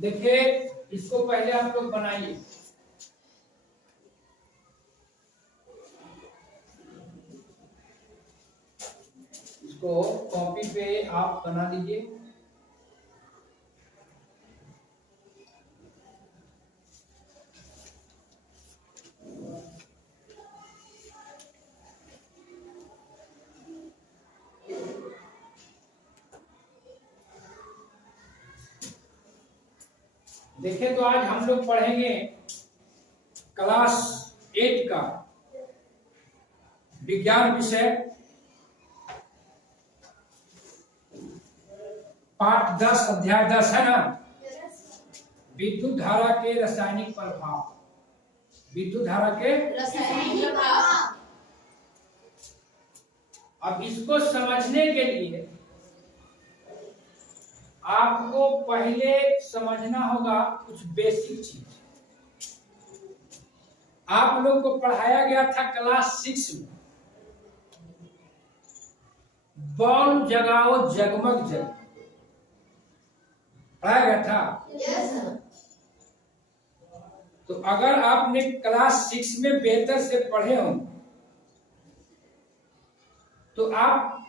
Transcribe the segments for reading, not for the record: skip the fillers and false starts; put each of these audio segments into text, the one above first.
देखिए इसको पहले आप लोग बनाइए। इसको कॉपी पे आप बना लीजिए। देखिए तो आज हम लोग पढ़ेंगे क्लास 8 का विज्ञान विषय पाठ 10 अध्याय 10 है ना। विद्युत धारा के रासायनिक प्रभाव। विद्युत धारा के रासायनिक प्रभाव। अब इसको समझने के लिए आपको पहले समझना होगा कुछ बेसिक चीज। आप लोग को पढ़ाया गया था क्लास 6 में बॉल जगाओ जगमग जग, पढ़ाया गया था। yes, तो अगर आपने क्लास 6 में बेहतर से पढ़े हो तो आप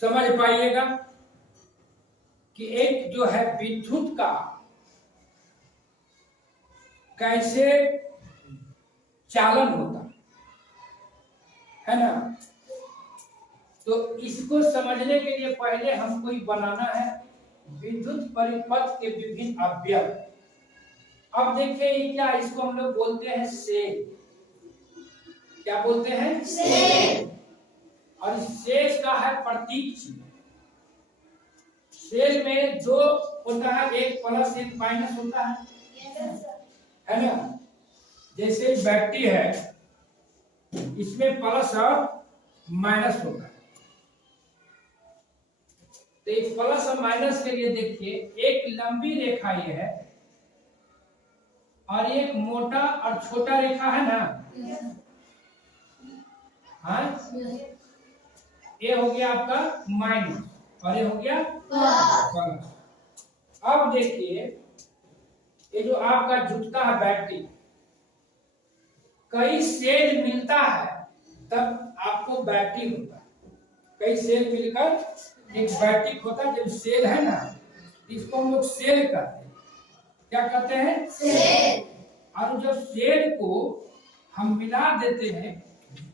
समझ पाइएगा कि एक जो है विद्युत का कैसे चालन होता है ना। तो इसको समझने के लिए पहले हमको ही बनाना है विद्युत परिपथ के विभिन्न अवयव। अब देखिए ये क्या, इसको हम लोग बोलते हैं सेल। क्या बोलते हैं? सेल। और इस सेल का है प्रतीक चिन्ह। सेल में जो होता है एक प्लस एक माइनस होता है ना। जैसे बैटरी है इसमें प्लस और माइनस होता है। तो एक प्लस और माइनस के लिए देखिए एक लंबी रेखा ये है और एक मोटा और छोटा रेखा है ना। हाँ, ये हो गया आपका माइनस और ये हो गया प्लस। अब देखिए ये जो आपका जुटता है बैटरी, कई सेल मिलता है तब आपको बैटरी होता है। कई सेल मिलकर एक बैटरी होता है। जब सेल है ना इसको हम लोग सेल कहते हैं। क्या कहते हैं? सेल। और जब सेल को हम मिला देते हैं,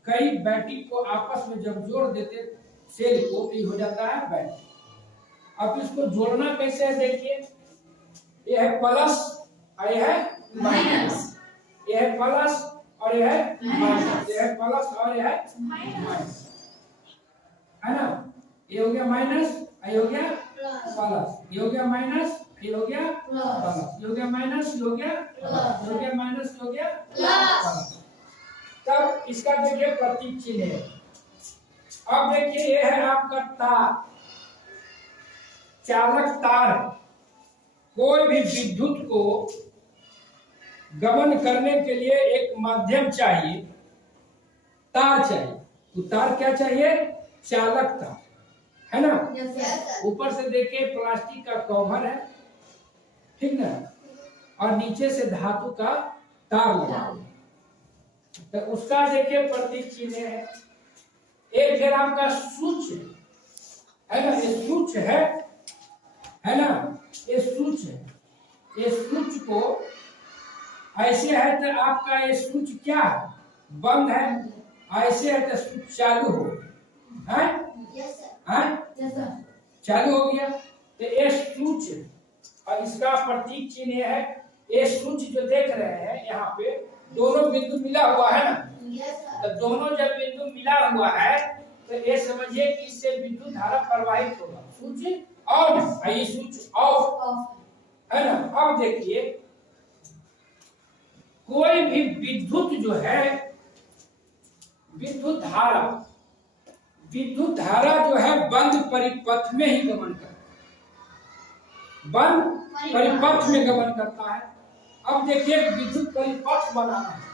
कई बैटरी को आपस में जब जोड़ देते सेल को, तो हो जाता है बैटरी। अब इसको जोड़ना कैसे है देखिए, यह है प्लस और यह है माइनस, यह है प्लस और यह है माइनस, यह है प्लस और यह है माइनस, है ना। ये हो गया माइनस, ये हो गया प्लस, ये हो गया माइनस, ये हो गया प्लस, ये हो गया माइनस, ये हो गया प्लस, ये हो गया माइनस, ये हो गया प्लस। तब इसका देखिए प्रतीक चिन्ह है। अब देखिए ये है आपका तार, चालक तार। कोई भी विद्युत को गमन करने के लिए एक माध्यम चाहिए, तार चाहिए। तो तार क्या चाहिए? चालक तार, है ना। ऊपर से देखिए प्लास्टिक का कवर है, ठीक ना, और नीचे से धातु का तार लगा हुआ है। तो उसका देखिए प्रतीक चिन्ह है। एक फिर आपका स्विच है ना, ये स्विच है ना, ये स्विच है। ये स्विच को ऐसे है तो आपका ये स्विच क्या है? बंद है। ऐसे है तो स्विच चालू हो है? चालू हो गया। तो ये स्विच और इसका प्रतीक चिन्ह है। ये स्विच जो देख रहे हैं यहाँ पे दोनों बिंदु मिला हुआ है ना। तो दोनों जब बिंदु मिला हुआ है तो ये समझिए कि इससे विद्युत धारा प्रवाहित होगा। स्विच ऑन है, ये स्विच ऑफ है ना। अब देखिए कोई भी विद्युत जो है, विद्युत धारा जो है बंद परिपथ में ही गमन करता है, बंद परिपथ में गमन करता है। अब देखिए विद्युत परिपथ बनाना है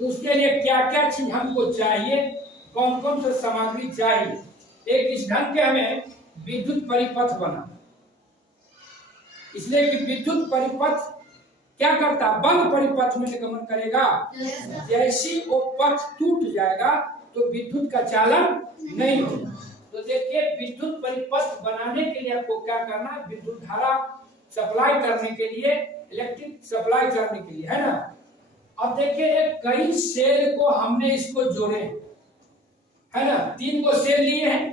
तो उसके लिए क्या क्या चीज हमको चाहिए, कौन कौन सी सामग्री चाहिए। एक इस ढंग के हमें विद्युत परिपथ बनाना। इसलिए कि विद्युत परिपथ क्या करता, बंद परिपथ में गमन करेगा। जैसी वो पथ टूट जाएगा तो विद्युत का चालन नहीं होगा। तो देखिए विद्युत परिपथ बनाने के लिए आपको क्या करना है, विद्युत धारा सप्लाई करने के लिए, इलेक्ट्रिक सप्लाई करने के लिए, है ना। अब देखिए कई सेल को हमने इसको जोड़े, है ना, 3 को सेल लिए हैं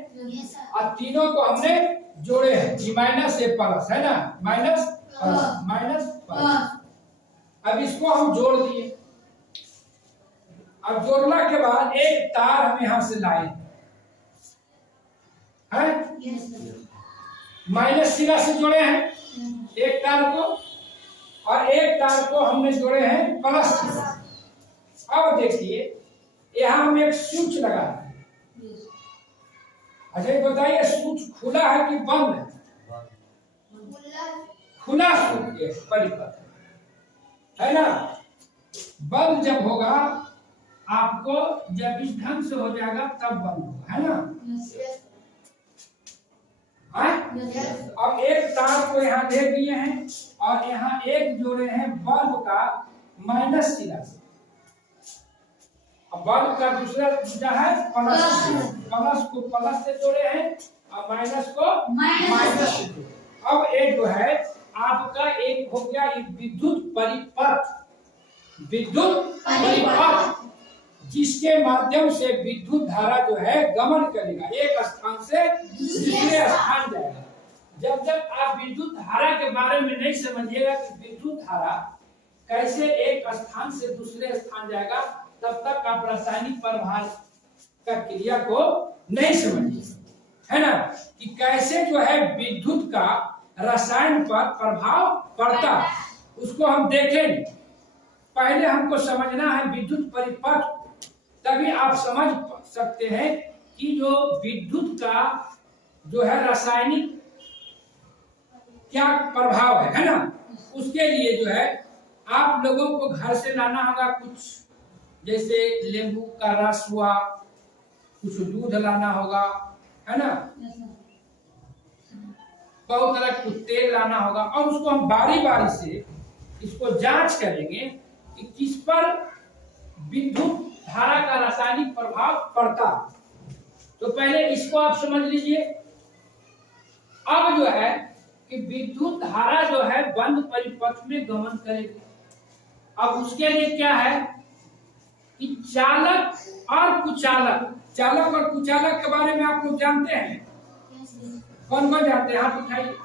और तीनों को हमने जोड़े हैं, जी माइनस ए प्लस, है ना, माइनस प्लस माइनस प्लस। अब इसको हम जोड़ दिए। अब जोड़ने के बाद एक तार हम यहां से लाए हैं, माइनस सिरा से जोड़े हैं एक तार को, और एक तार को हमने जोड़े हैं प्लस सिरा। अब देखिए यहां हम एक स्विच लगा रहे हैं। अच्छा ये बताइए स्विच खुला है कि बंद है? खुला स्विच परिपथ है ना। बंद जब होगा आपको, जब इस ढंग से हो जाएगा तब बंद होगा, है ना। अब एक तार को यहाँ ले लिए हैं और यहाँ एक जोड़े हैं बल्ब का माइनस सिरा से। अब बल्ब का दूसरा जो है प्लस, प्लस को प्लस से जोड़े हैं और माइनस को माइनस से जोड़े। अब एक जो है आपका एक हो गया विद्युत परिपथ, विद्युत परिपथ जिसके माध्यम से विद्युत धारा जो है गमन करेगा, एक स्थान से दूसरे स्थान जाएगा। जब तक आप विद्युत धारा के बारे में नहीं समझिएगा कि विद्युत धारा कैसे एक स्थान से दूसरे स्थान जाएगा, तब तक आप रासायनिक प्रभाव का क्रिया को नहीं समझिए, है ना, कि कैसे जो है विद्युत का रसायन पर प्रभाव पड़ता, उसको हम देखेंगे। पहले हमको समझना है विद्युत परिपथ, तभी आप समझ सकते हैं कि जो विद्युत का जो है रासायनिक क्या प्रभाव है ना। उसके लिए जो है आप लोगों को घर से लाना होगा कुछ, जैसे नींबू का रस हुआ, कुछ दूध लाना होगा, है ना, बहुत तरह का तेल लाना होगा, और उसको हम बारी बारी से इसको जांच करेंगे कि किस पर विद्युत धारा का रासायनिक प्रभाव पड़ता। तो पहले इसको आप समझ लीजिए। अब जो है कि विद्युत धारा जो है बंद परिपथ में गमन करेगी। अब उसके लिए क्या है कि चालक और कुचालक, चालक और कुचालक के बारे में आप लोग जानते हैं? कौन कौन जानते हैं? हाथ उठाइए,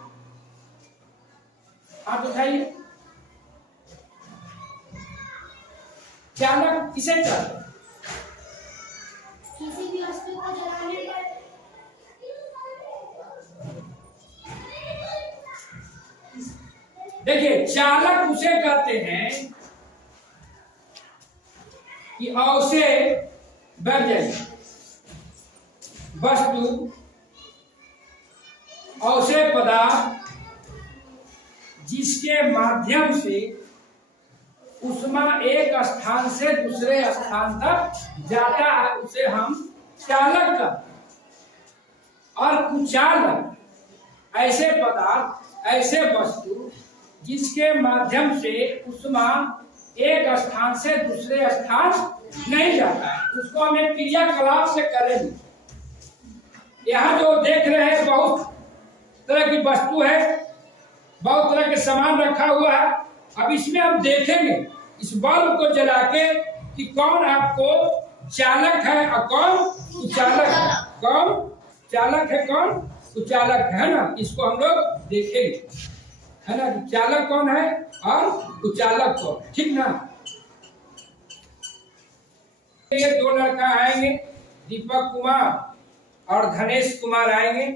हाथ उठाइए। चालक किसे कहते हैं? किसी भी वस्तु को जलाने पर देखिए चालक उसे कहते हैं कि औसे बढ़ जाए वस्तु, औसे पदार्थ जिसके माध्यम से उष्मा एक स्थान से दूसरे स्थान तक जाता है, उसे हम चालक कहते हैं। और कुचालक ऐसे पदार्थ, ऐसे वस्तु जिसके माध्यम से उष्मा एक स्थान से दूसरे स्थान नहीं जाता है, उसको हम एक क्रियाकलाप से करेंगे। यहाँ जो देख रहे हैं बहुत तरह की वस्तु है, बहुत तरह के सामान रखा हुआ है। अब इसमें हम देखेंगे इस बल्ब को जला के कि कौन आपको चालक है और कौन कुचालक है, कौन चालक है कौन कुचालक है ना। इसको हम लोग देखेंगे, है ना, कि चालक कौन है और कुचालक कौन है, ठीक ना। ये 2 लड़का आएंगे, दीपक कुमार और धनेश कुमार आएंगे,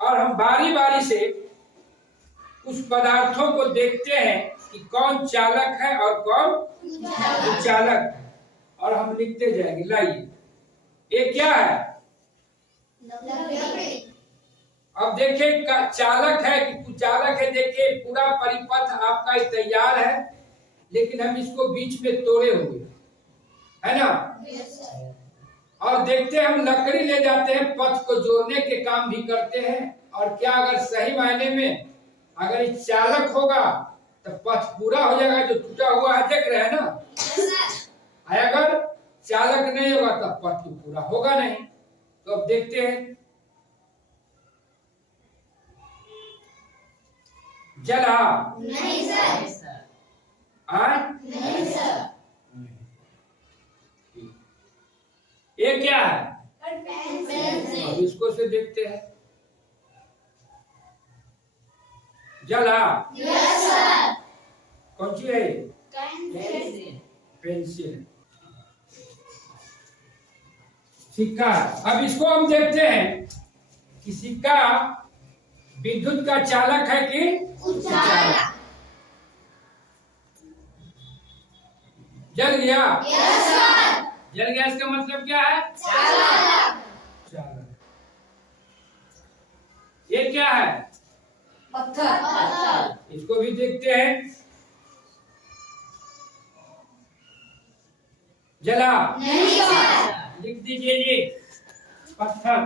और हम बारी बारी से उस पदार्थों को देखते हैं कि कौन चालक है और कौन कुचालक है, और हम लिखते जाएंगे। लाइए, ये क्या है? अब देखिए चालक है कि कुचालक है। देखिए पूरा परिपथ आपका तैयार है, लेकिन हम इसको बीच में तोड़े हुए, है ना। और देखते हैं, हम लकड़ी ले जाते हैं, पथ को जोड़ने के काम भी करते हैं। और क्या अगर सही मायने में अगर ये चालक होगा तो पथ पूरा हो जाएगा, जो टूटा हुआ है देख रहे हैं ना। अगर चालक नहीं होगा तो पथ तो पूरा होगा नहीं। तो अब देखते हैं, जला नहीं सर। नहीं सर। ये क्या है? पेंसिल। अब इसको से देखते हैं, जला यस सर। कौन सी है? पेंसिल। पेंसिल। सिक्का। अब इसको हम देखते हैं कि सिक्का विद्युत का चालक है कि उचालक। जल गया? Yes sir. जल गया इसका मतलब क्या है? चालक। चालक। ये क्या है? पत्थर। इसको भी देखते हैं, जला नहीं सर। लिख दीजिए जी, पत्थर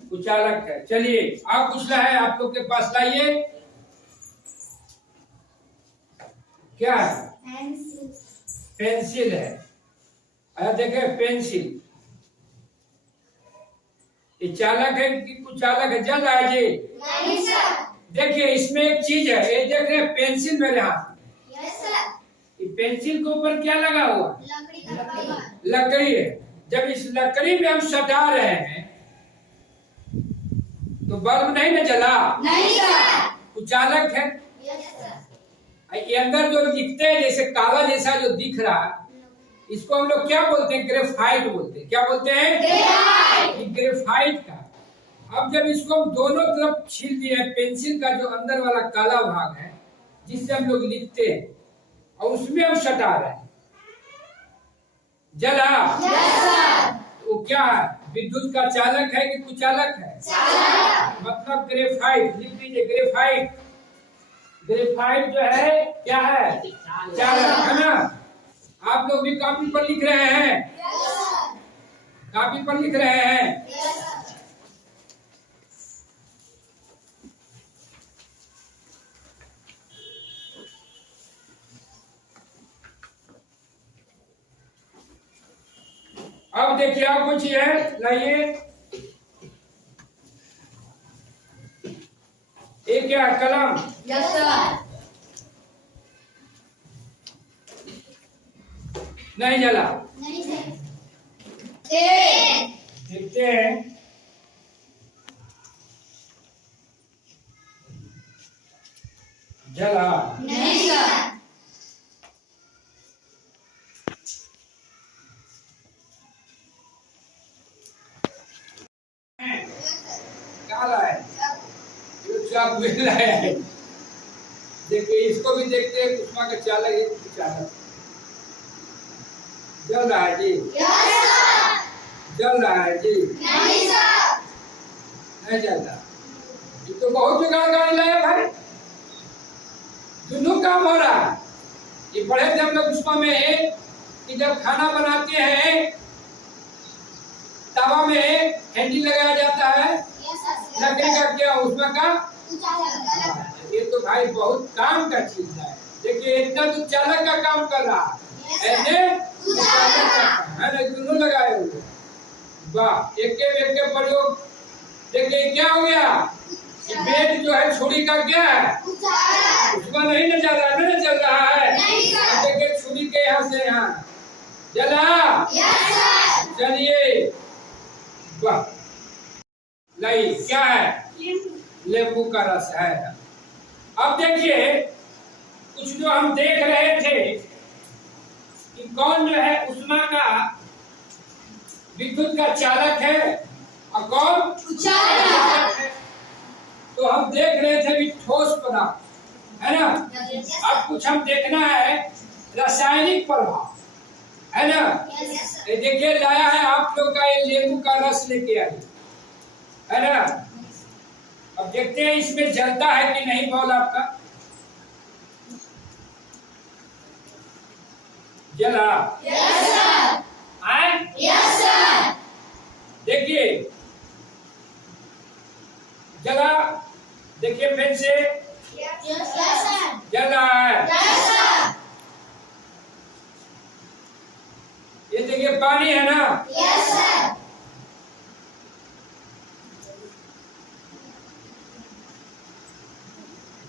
कुचालक है। चलिए आप कुछ है आप लोग के पास, लाइए। क्या है? पेंसिल। पेंसिल है। अरे देखे पेंसिल, ये चालक है कि कुचालक है? जल रहा है जी। नहीं सर। देखिए इसमें एक चीज है, ये देख रहे हैं पेंसिल मेरे हाथ में। Yes sir. ये पेंसिल के ऊपर क्या लगा हुआ? लकड़ी का कवर। लकड़ी है। जब इस लकड़ी में हम सटा रहे हैं तो बल्ब नहीं ना जला? नहीं सर। कुचालक है। Yes sir. ये अंदर जो लिखते हैं जैसे काला जैसा जो दिख रहा है, इसको हम लोग क्या बोलते हैं? ग्रेफाइट बोलते हैं। क्या बोलते हैं? ग्रेफाइट। ग्रेफाइट का। अब जब इसको हम दोनों तरफ छील दिए, पेंसिल का जो अंदर वाला काला भाग है जिससे हम लोग लिखते हैं, और उसमें हम सटा रहे हैं, जला। Yes sir. वो क्या है? विद्युत का चालक है कि कुचालक है? चालक। मतलब ग्रेफाइट। लिख लीजिए ग्रेफाइट। ग्रेफाइट जो है क्या है? चालक है ना। आप लोग भी कॉपी पर लिख रहे हैं? Yes sir. कॉपी पर लिख रहे हैं? Yes sir. अब देखिए आप कुछ है, लाइए। ये क्या है? कलम। Yes sir. नहीं जला। नहीं सर। पेन। देखते हैं, जला। नहीं सर। काला है, जो चाक मिल रहा है। देखिए इसको भी देखते हैं, कुसुमा का चालक है कि चालक। जल रहा है जी। Yes sir. जल रहा है जी। नहीं सर। नहीं जल रहा। ये तो बहुत जुगाड़ गाड़ी लाया भाई, दोनों काम हो रहा है। ये पढ़े थे हम लोग कुसुमा में कि जब खाना बनाते हैं तवा में हैंडल लगाया जाता है, यस सर। लकड़ी का क्या उसमें का। उचालक। ये तो भाई बहुत काम का चीज है। देखिए इतना तो चालक का काम कर रहा है, ऐसे चालक का काम है ना, दोनों लगाए हुए। वाह, एक के प्रयोग। देखिए क्या हो गया? बेट जो है छुरी का क्या है? उचालक। उसमें नहीं न चल रहा, नहीं चल रहा है। नहीं सर। देखिए छुरी के यहाँ से यहाँ जला। Yes sir. चलिए वाह, लाई क्या है? नींबू का रस है। अब देखिए कुछ जो हम देख रहे थे कि कौन जो है उष्मा का विद्युत का चालक है और कौन उचालक है। तो हम देख रहे थे भी ठोस पदार्थ है ना। अब कुछ हम देखना है रासायनिक प्रभाव है ना। ये देखिए लाया है आप लोग का ये नींबू का रस लेके आई है ना। अब देखते हैं इसमें जलता है कि नहीं बॉल आपका। जला। Yes sir. आए यस सर। देखिए जला, देखिए फिर से Yes, sir. जल रहा है। Yes, sir. ये देखिए पानी है ना, Yes, sir.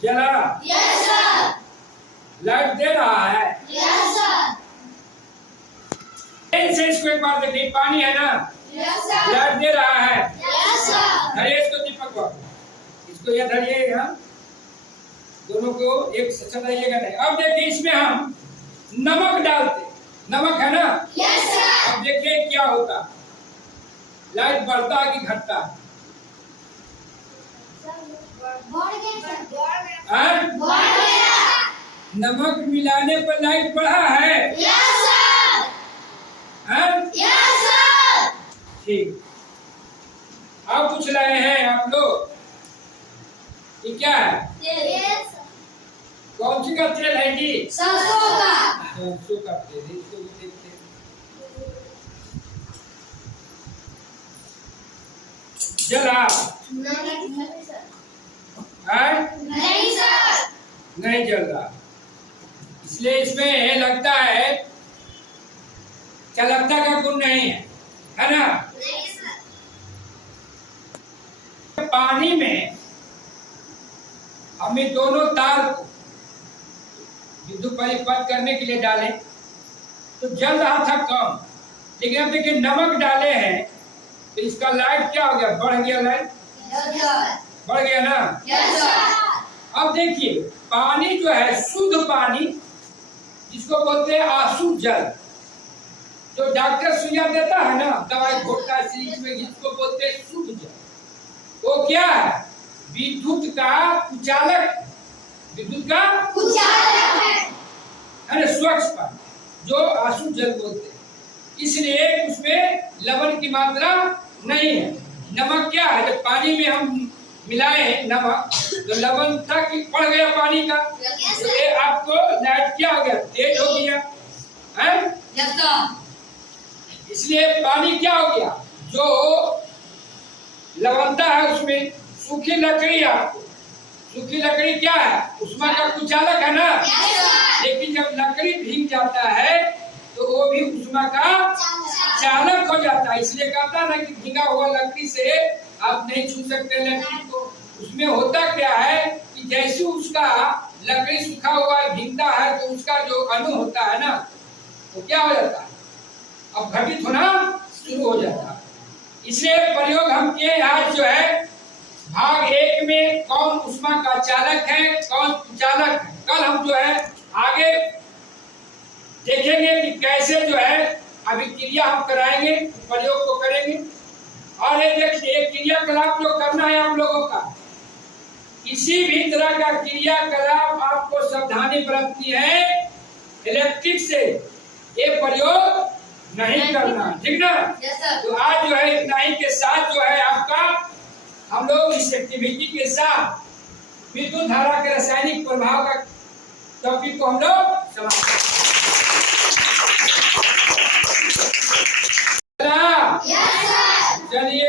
जला, Yes, sir. लाइट दे रहा है। Yes, sir. फिर से इसको एक बार देखिए, पानी है ना, Yes, sir. लाइट दे रहा है। Yes, sir. धरिए इसको दीपक बाबू, इसको यह धरिए यहाँ, दोनों को एक से चलाइएगा नहीं। अब देखिए इसमें हम नमक डालते, नमक है ना, Yes, sir. अब देखिए क्या होता, लाइट बढ़ता है कि घटता है? हैं? बढ़ गया. नमक मिलाने पर लाइट बढ़ा है। Yes, sir. हैं? Yes, sir. ठीक, आप पूछ रहे हैं आप लोग ये क्या है, Yes, sir. कौन सी का तेल है जी? सरसों का. सरसों का तेल, इसको भी देखते हैं। जला नहीं सर. है? नहीं सर. नहीं जल रहा, इसलिए इसमें लगता है चालकता का गुण नहीं है ना? नहीं सर. पानी में हमें दोनों तार को विद्युत परिपथ करने के लिए डाले तो जल रहा था कम, लेकिन अब देखिए नमक डाले हैं तो इसका लाइट क्या हो गया, बढ़ गया, लाइट बढ़ गया ना। Yes, sir. अब देखिए पानी जो है शुद्ध पानी, जिसको बोलते हैं अशुद्ध जल, जो डॉक्टर सुइया देता है ना, दवाई घोटता है सीरीज में, जिसको बोलते हैं शुद्ध जल, वो क्या है, विद्युत का कुचालक, विद्युत का कुचालक है. ना, स्वच्छ पानी, जो अशुद्ध जल बोलते हैं, इसलिए उसमें लवण की मात्रा नहीं है। नमक क्या है, जब पानी में हम मिलाए नमक तो लवणता की बढ़ गया पानी का, तो ये आपको लाइट क्या हो गया, तेज हो गया है। Yes, sir. इसलिए पानी क्या हो गया, जो लवणता है उसमें, सूखी लकड़ी, आपको सूखी लकड़ी क्या है, उष्मा का कुचालक है ना। Yes, sir. लेकिन जब लकड़ी भीग जाता है तो वो भी उष्मा का चालक हो जाता है। इसलिए कहता है ना कि भीगा हुआ लकड़ी से आप नहीं छू सकते लकड़ी को। उसमें होता क्या है कि जैसे उसका लकड़ी सूखा हुआ भीगता है तो उसका जो अणु होता है ना, वो क्या हो जाता है, अब घटित होना शुरू हो जाता है। इसलिए प्रयोग हम किए आज जो है भाग 1 में कौन उष्मा का चालक है, कौन कुचालक है। कल हम जो है आगे देखेंगे कि कैसे जो है अभिक्रिया हम कराएंगे, प्रयोग को करेंगे। और ये देखिए क्रियाकलाप जो करना है आप लोगों का, किसी भी तरह का क्रियाकलाप आपको सावधानी बरतनी है, इलेक्ट्रिक से ये प्रयोग नहीं करना, ठीक ना। Yes, sir. तो आज जो है इतना ही के साथ जो है आपका हम लोग इस एक्टिविटी के साथ विद्युत धारा के रासायनिक प्रभाव का टॉपिक को हम लोग समाप्त Yes, sir. चलिए।